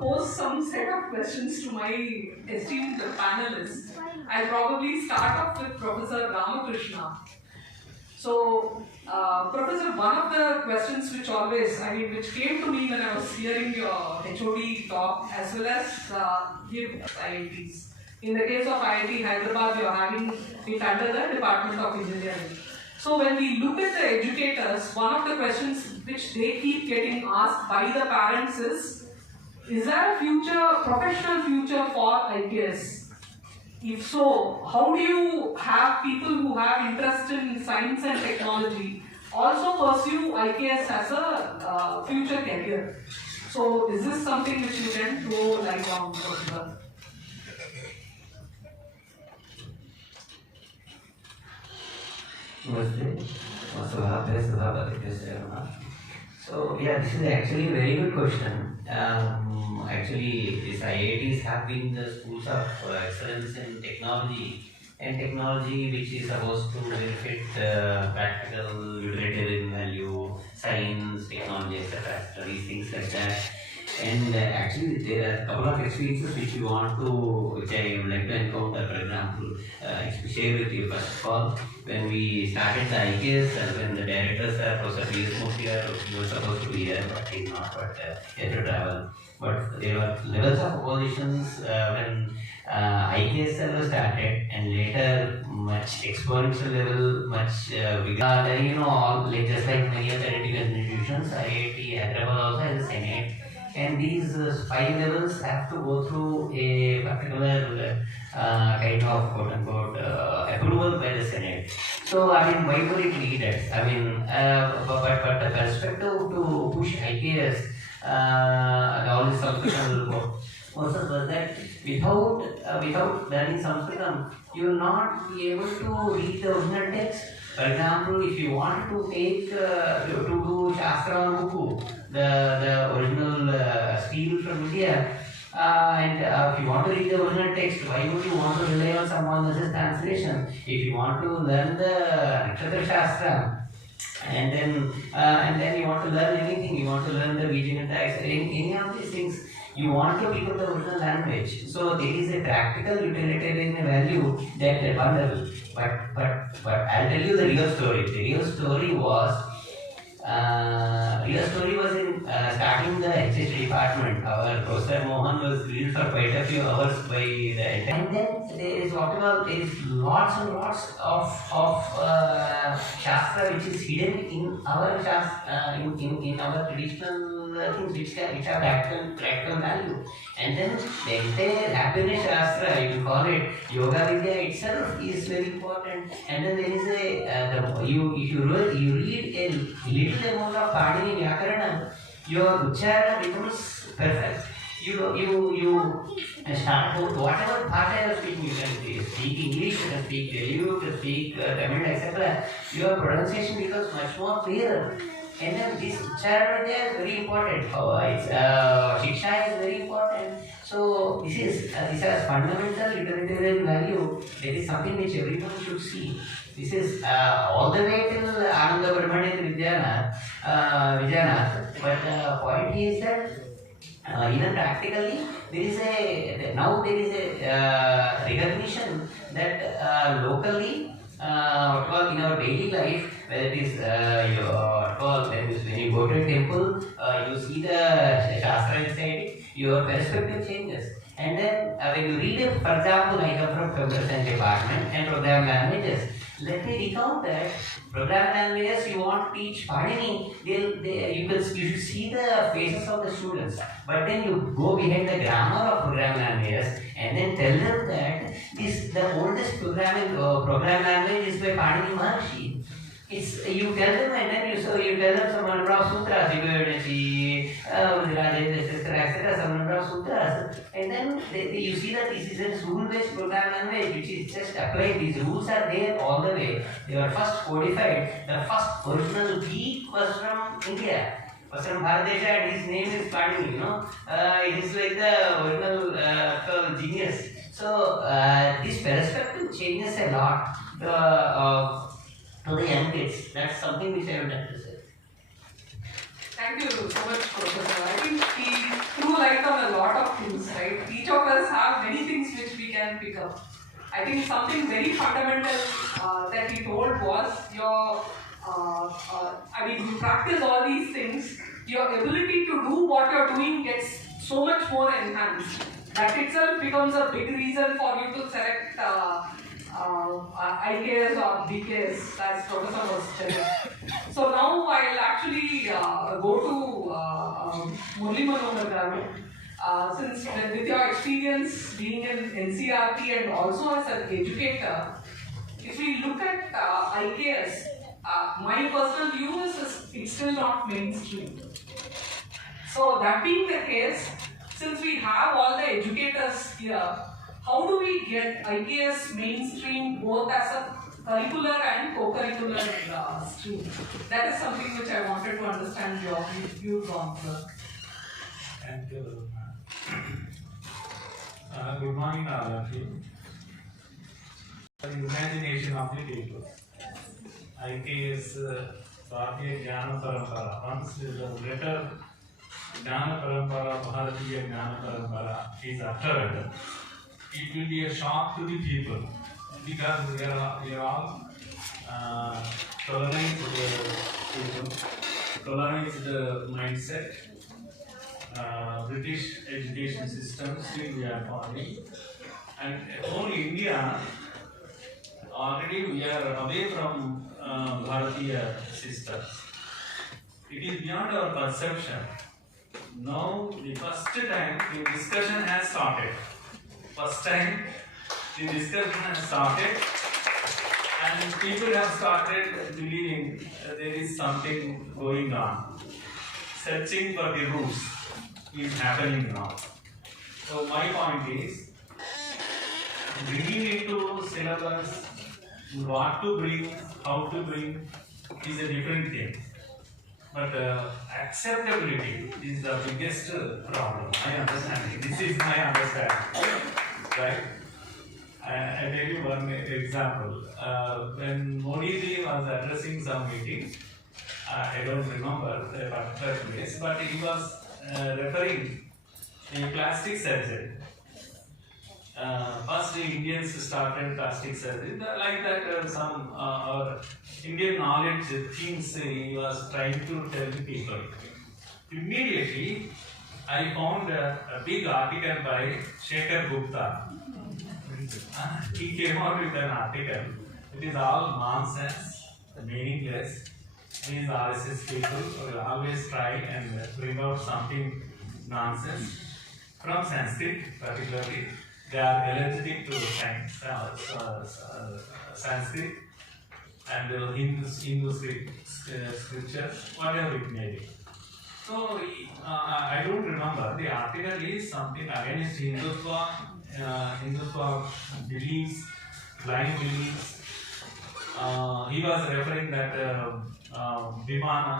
pose some set of questions to my esteemed panelists. I'll probably start off with Professor Ramakrishna. So, Professor, one of the questions which came to me when I was hearing your HOD talk as well as give IITs. In the case of IIT Hyderabad, you are having it under the Department of Engineering. So when we look at the educators, one of the questions which they keep getting asked by the parents is there a professional future for IKS? If so, how do you have people who have interest in science and technology also pursue IKS as a future career? So is this something which you can throw light on, Professor? So yeah, this is actually a very good question. Actually, these IITs have been the schools of excellence in technology, and technology which is supposed to benefit practical, utilitarian value, science, technology, etc. These things like that. And actually, there are a couple of experiences which I would like to encounter. For example, share with you. First of all, when we started the IKS, and when the directors are Professor V.S. Murthy, he was supposed to be here, but he's not, but he had to travel. But there were levels of oppositions when IKS was started, and later much exponential level, much bigger. Just like many other education institutions, IIT Hyderabad also has a Senate. And these 5 levels have to go through a particular kind of quote-unquote approval by the Senate. So, why would it need it? But the perspective to push IKS and all this Sanskritam also was that without learning Sanskritam, you will not be able to read the original text. For example, if you want to take to do Shastra on Uku, the original steel from India, and if you want to read the original text, why would you want to rely on someone else's translation? If you want to learn the Nakshatra Shastra, and then you want to learn anything, you want to learn the regional tax, any of these things, you want to pick up the original language. So there is a practical utilitarian value that bundle. But I'll tell you the real story. The real story was in starting the HST department. Our Professor Mohan was grilled for quite a few hours by the and then there is lots and lots of Shastra which is hidden in our Shastra, in our traditional things which have practical value. And then the entire happiness Shastra, you can call it Yoga Vidya itself, is very important. And then there is if you read a little amount of Padini Vyakarana, your Ucharana becomes perfect. You start with whatever bhasha you are speaking. You can speak English, you can speak Telugu, you can speak Tamil, etc. Your pronunciation becomes much more clearer. And then this Ucharana is very important. Shiksha is very important. So this has fundamental utilitarian value. That is something which everyone should see. This is all the way till Ananda Brahmaniya Vijayanath. But the point is that even practically, there is a recognition that locally, in our daily life, whether it is when you go to a temple, you see the Shastra inside, your perspective changes. And then when you read it, for example, I come from Computer Science Department and Program Languages. Let me recount that program languages you want to teach Padini, you should see the faces of the students. But then you go behind the grammar of program languages and then tell them that the oldest program language is by Padini Maharshi. You tell them and then you tell them some number of sutras, etc. Some number of sutras, and then you see that this is a rule-based program language which is just applied. These rules are there all the way. They were first codified. The first original Greek was from India. Was from Bharatdesha, and his name is Padini. It is like the original genius. So this perspective changes a lot. To the young kids. That's something which I would like to say. Thank you so much, Professor. I think I think something very fundamental that he told was you practice all these things, your ability to do what you're doing gets so much more enhanced. That itself becomes a big reason for you to select IKS or BKS, as Professor was telling. So now I'll actually go to Murli Manohar Garu. Since with your experience being in NCRT and also as an educator, if we look at IKS, my personal view is it's still not mainstream. So that being the case, since we have all the educators here, how do we get IKS mainstream both as a curricular and co-curricular stream? That is something which I wanted to understand your views on, sir. Thank you. Good morning, all of you. Imagination of the people. IKS Bharatiya Jnana Parampara. Once the letter Jnana Parampara, Bharatiya Jnana Parampara is uttered, it will be a shock to the people because we are all colonized people, colonized mindset. British education system still we are following, and only India already we are away from Bharatiya system. It is beyond our perception. Now the first time the discussion has started. First time the discussion has started, and people have started believing there is something going on. Searching for the roots is happening now. So my point is, bringing into syllabus, what to bring, how to bring is a different thing. But acceptability is the biggest problem. I understand. This is my understanding, right? I tell you one example. When Modi ji was addressing some meeting, I don't remember the particular place, but he was referring to plastic surgery. First, the Indians started plastic surgery. Like that, some our Indian knowledge things he was trying to tell the people. Immediately, I found a big article by Shekhar Gupta. He came out with an article. It is all nonsense, meaningless. These RSS people will always try and bring out something nonsense from Sanskrit, particularly. They are allergic to Sanskrit and Hindu scripture, whatever it may be. So I don't remember. The article is something against Hindutva, Hindutva beliefs, blind beliefs. He was referring that Vimana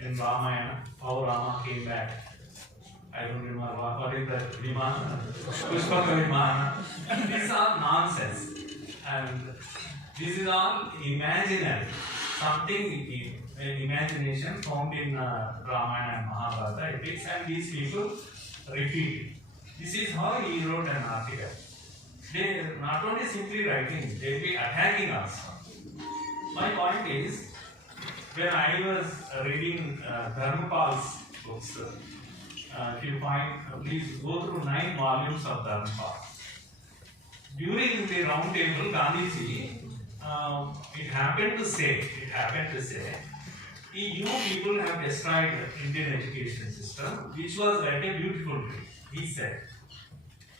in Ramayana, how Rama came back. I don't remember what is that Vimana, Pushpaka Vimana. These are nonsense, and this is all imaginary. Something in imagination found in Ramayana and Mahabharata epics, and these people repeat it. This is how he wrote an article. They are not only simply writing, they will be attacking us. My point is, when I was reading Dharmapal's books, if you find, please go through 9 volumes of Dharmapal. During the round table, Gandhiji, it happened to say, you people have destroyed the Indian education system, which was like a beautiful tree, he said.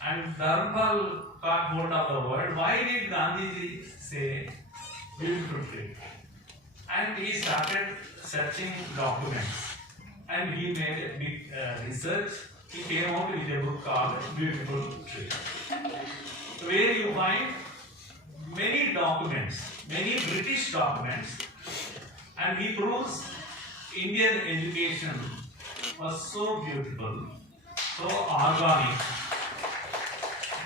And Dharmapal caught hold of the word. Why did Gandhiji say beautiful tree? And he started searching documents. And he made a big research. He came out with a book called Beautiful Tree, where you find many documents, many British documents, and he proves Indian education was so beautiful, so organic.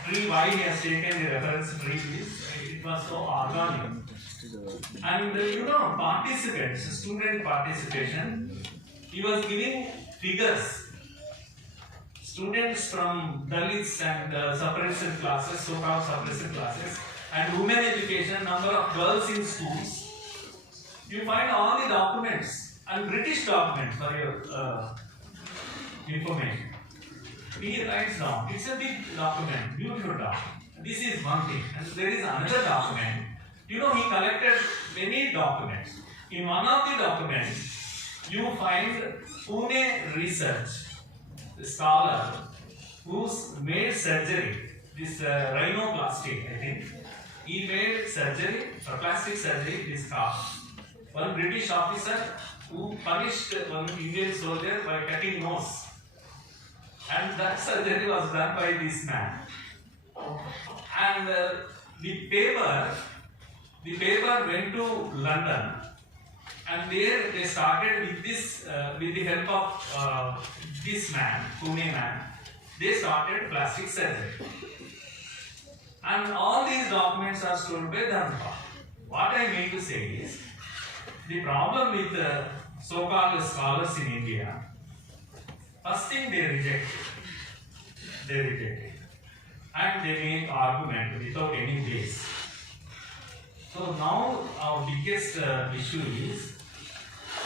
Tree, why he has taken the reference tree is it was so organic. And participants, student participation, he was giving figures. students from Dalits and suppressed classes, so-called suppressed classes, and women education, number of girls in schools. You find all the documents and British documents for your information. He writes down, it's a big document, beautiful document. This is one thing. And there is another document. You know, he collected many documents. In one of the documents, you find Pune research scholar who's made surgery, this rhinoplasty, I think. He made surgery, plastic surgery, this calf. One British officer who punished one Indian soldier by cutting nose. And that surgery was done by this man. And the paper went to London, and there they started with this, with the help of this man, Pune man, they started plastic surgery. And all these documents are stored by Dharma. What I mean to say is, the problem with the so-called scholars in India, first thing they reject it. And they make argument without any base. So now our biggest issue is,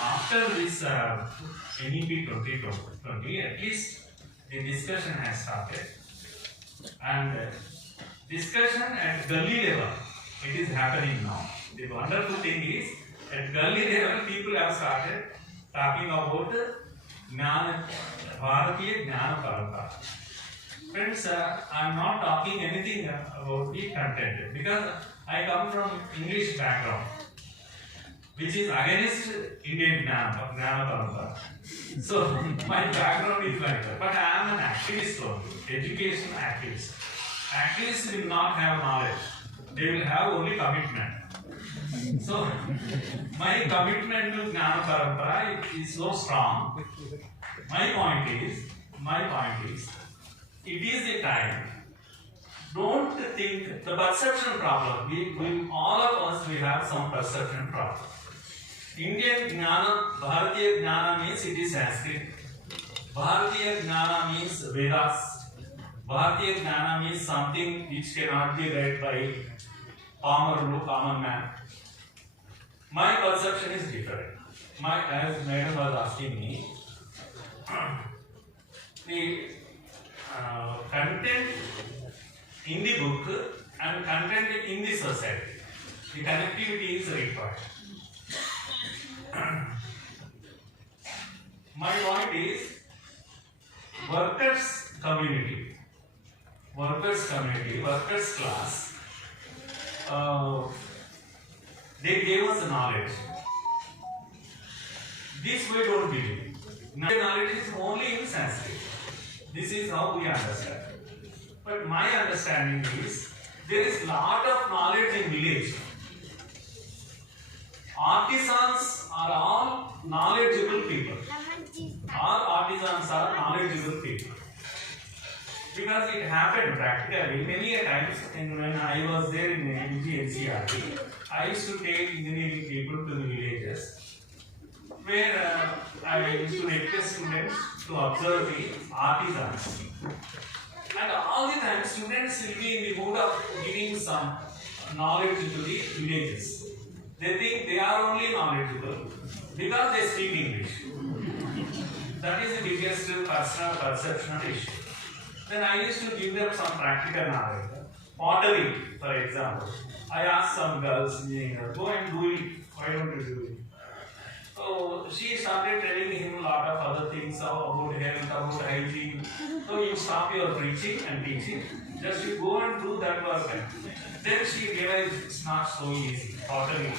after this NEP 2020, at least the discussion has started, and discussion at gully level, it is happening now. The wonderful thing is, at gully level, people have started talking about Bharatiya Jnana Parampara. Friends, I am not talking anything about the content, because I come from English background, which is against Indian Jnana Parampara. So my background is like that. But I am an activist only, education activist. Activists will not have knowledge, they will have only commitment. So my commitment to Jnana Parampara is so strong. My point is, it is the time. Don't think the perception problem. We all of us, we have some perception problem. Indian Jnana, Bharatiya Jnana means it is Sanskrit. Bharatiya Jnana means Vedas. Bharatiya Jnana means something which cannot be read by common man. My perception is different. As Madam was asking me, the content in the book and content in the society, the connectivity is required. My point is, workers class, they gave us knowledge. This we don't believe. Knowledge is only in Sanskrit. This is how we understand. But my understanding is, there is lot of knowledge in village. Artisans are all knowledgeable people. All artisans are knowledgeable people. Because it happened practically many a times when I was there in NCERT, I used to take engineering people to the villages, where I used to request students to observe the artisans. And all the time, students will be in the mood of giving some knowledge to the villages. They think they are only knowledgeable because they speak English. That is the biggest personal perception issue. Then I used to give them some practical knowledge. Pottery, for example. I asked some girls, go and do it. Why don't you do it? So she started telling him a lot of other things about health, about hygiene. So you stop your preaching and teaching. Just you go and do that work. Then she realized it's not so easy. Pottery.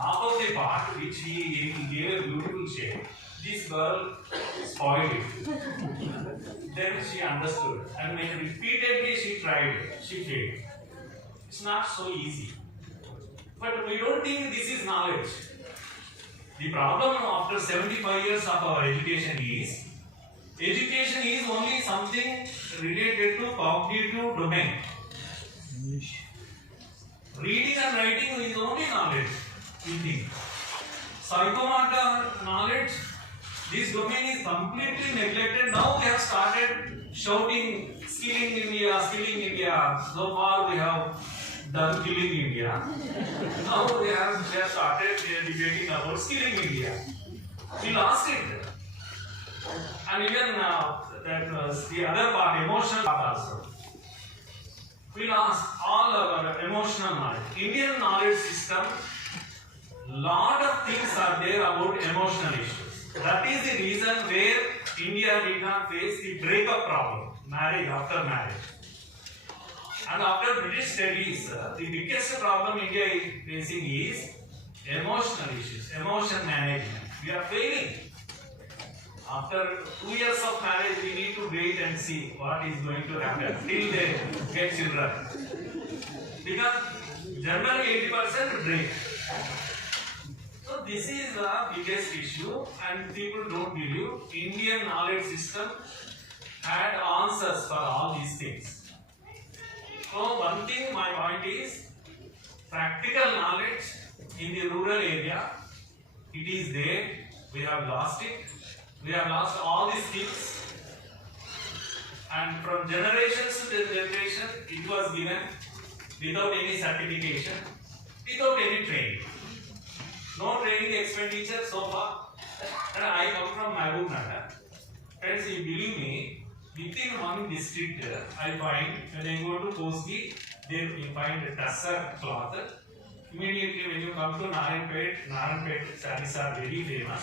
Half of the part which he gave a beautiful shape, this girl spoiled it. Then she understood. And when repeatedly she tried, she failed. It's not so easy. But we don't think this is knowledge. The problem after 75 years of our education is only something related to cognitive domain. Reading and writing is only knowledge, we think. Psychomotor knowledge, This domain is completely neglected. Now we have started shouting, skilling India, skilling India. So far we have done killing India. Now they have started debating about skilling India. We lost it. And even that was the other part, emotional part also. We lost all our emotional knowledge. Indian knowledge system, lot of things are there about emotional issues. That is the reason where India did not face the breakup problem, marriage after marriage. And after British studies, the biggest problem India is facing is emotional issues, emotion management. We are failing. After 2 years of marriage, we need to wait and see what is going to happen till they get children. Because generally 80% break. So this is the biggest issue, and people don't believe Indian knowledge system had answers for all these things. So one thing, my point is, practical knowledge in the rural area, it is there. We have lost it. We have lost all these skills. And from generations to generation, it was given without any certification, without any training. No training expenditure so far. And I come from Mahbubnagar. Friends, you believe me, within one district, I find, when I go to Koski, there you find a tussar cloth. Immediately when you come to Narayanpet sarees are very famous.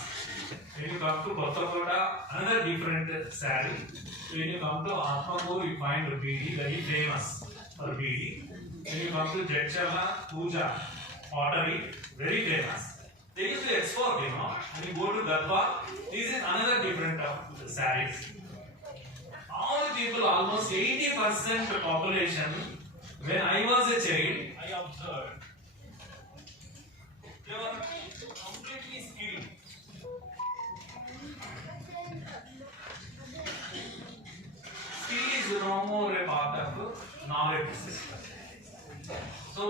When you come to Kottakoda, another different saree. When you come to Atmapur, you find BD, very famous for BD. When you come to Jetchala, Puja, pottery, very famous. They used to export, When you go to Darbar, this is another different sarees. All the people, almost 80% population, when I was a child, I observed, they were completely skilled. Skill is no more a part of knowledge system. So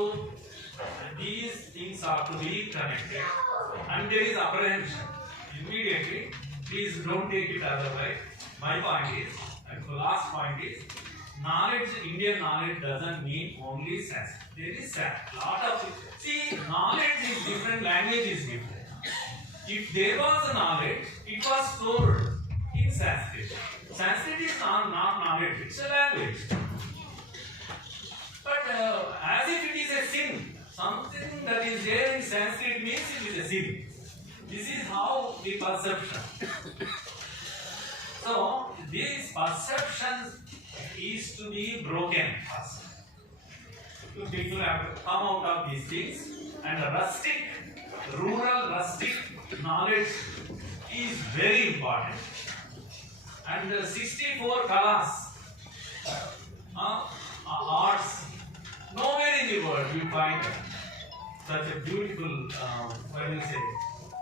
these things are to be connected, and there is apprehension. Immediately, please don't take it otherwise. My point is, and the last point is, knowledge, Indian knowledge doesn't mean only Sanskrit. There is a lot of, see, knowledge is different, language is different. If there was a knowledge, it was stored in Sanskrit. Sanskrit is not knowledge, it's a language. But as if it is a sin, something that is there in Sanskrit means it is a sin. This is how the perception. So, this perception is to be broken first. People have to come out of these things, and rustic, rural rustic knowledge is very important. And 64 kalas, arts, nowhere in the world you find such a beautiful,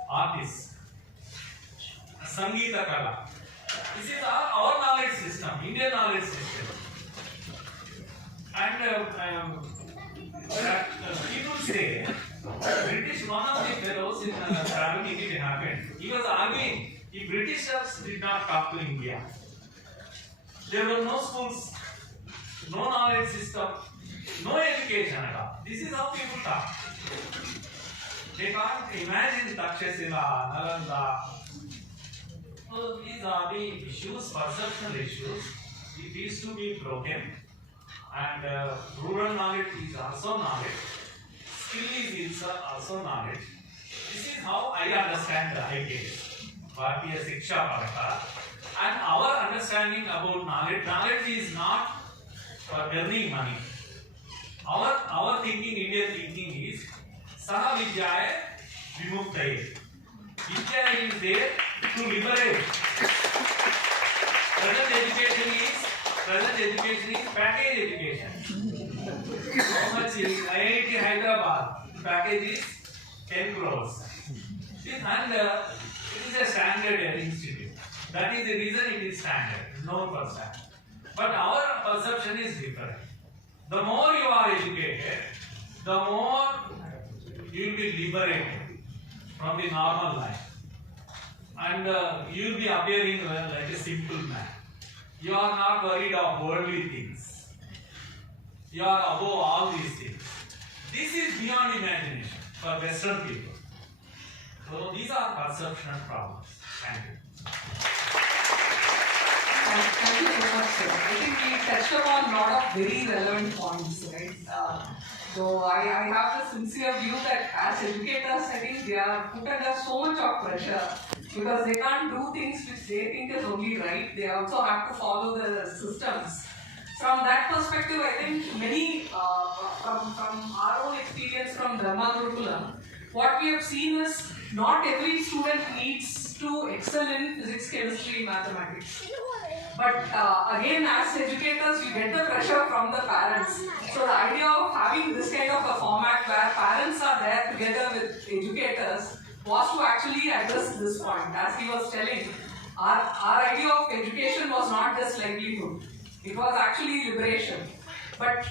artist. Sangeeta Kala. This is our knowledge system, Indian knowledge system. And people say, British, one of the fellows in traveling, it happened. He was arguing, the Britishers did not come to India. There were no schools, no knowledge system, no education at all. This is how people talk. They can't imagine Takshashila, Nalanda. So these are the issues, perceptual issues. It is to be broken. And rural knowledge is also knowledge. Skill is also knowledge. This is how I understand the IKS, Bharatiya Shiksha Bharata. And our understanding about knowledge, knowledge is not for earning money. Our thinking, Indian thinking is Saha Vidyaya Vimuktaye. Vidya is there to liberate. Present education is package education. How much is IIT Hyderabad? The package is 10 crores. And it is a standard institute. That is the reason it is standard, known for standard. But our perception is different. The more you are educated, the more you will be liberated from the normal life. and you will be appearing like a simple man. You are not worried of worldly things. You are above all these things. This is beyond imagination for Western people. So these are perception problems. Thank you. Thank you so much, sir. I think we touched upon a lot of very relevant points, right? So I have the sincere view that as educators, I think they are put under so much of pressure because they can't do things which they think is only right. They also have to follow the systems. From that perspective, I think many, from our own experience from Dharma Gurukulam, what we have seen is not every student needs to excel in physics, chemistry, mathematics. But again, as educators, we get the pressure from the parents. So the idea of having this kind of a format where parents are there together with educators was to actually address this point. As he was telling, our idea of education was not just livelihood. It was actually liberation. But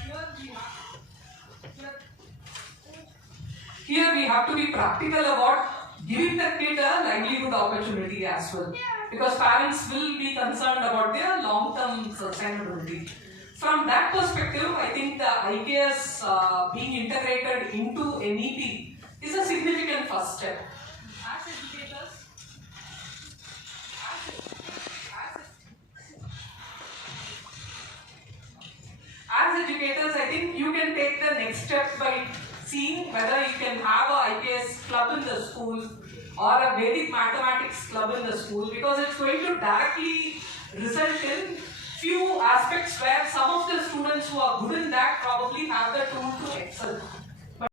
here we have to be practical about giving the kid a livelihood opportunity as well. Because parents will be concerned about their long-term sustainability. From that perspective, I think the IKS being integrated into NEP is a significant first step. As educators, I think you can take the next step by seeing whether you can have a IKS club in the school or a Vedic mathematics club in the school, because it's going to directly result in few aspects where some of the students who are good in that probably have the tool to excel.